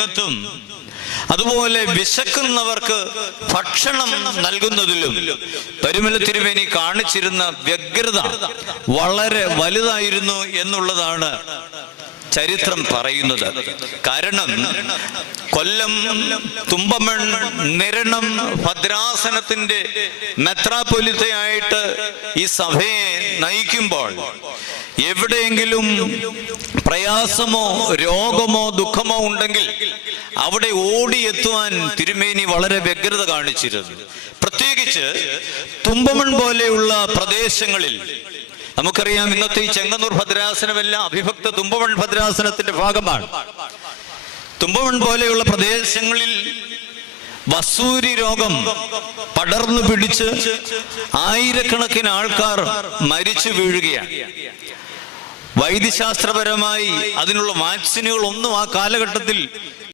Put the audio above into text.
രംഗത്തും അതുപോലെ വിശക്കുന്നവർക്ക് ഭക്ഷണം നൽകുന്നതിലും പരുമല തിരുമേനി കാണിച്ചിരുന്ന വ്യഗ്രത വളരെ വലുതായിരുന്നു എന്നുള്ളതാണ് ചരിത്രം പറയുന്നത്. കാരണം കൊല്ലം, തുമ്പമൺ, നിരണം ഭദ്രാസനത്തിന്റെ മെത്രാപ്പൊലിത്തയായിട്ട് ഈ സഭയെ നയിക്കുമ്പോൾ എവിടെയെങ്കിലും പ്രയാസമോ രോഗമോ ദുഃഖമോ ഉണ്ടെങ്കിൽ അവിടെ ഓടിയെത്തുവാൻ തിരുമേനി വളരെ വ്യഗ്രത കാണിച്ചിരുന്നു. പ്രത്യേകിച്ച് തുമ്പമൺ പോലെയുള്ള പ്രദേശങ്ങളിൽ നമുക്കറിയാം, ഇന്നത്തെ ഈ ചെങ്ങന്നൂർ ഭദ്രാസനമെല്ലാം അഭിഭക്ത തുമ്പമൺ ഭദ്രാസനത്തിന്റെ ഭാഗമാണ്. തുമ്പമൺ പോലെയുള്ള പ്രദേശങ്ങളിൽ വസൂരി രോഗം പടർന്നു പിടിച്ച് ആയിരക്കണക്കിന് ആൾക്കാർ മരിച്ചു വീഴുകയാണ്. വൈദ്യശാസ്ത്രപരമായി അതിനുള്ള വാക്സിനുകൾ ഒന്നും ആ കാലഘട്ടത്തിൽ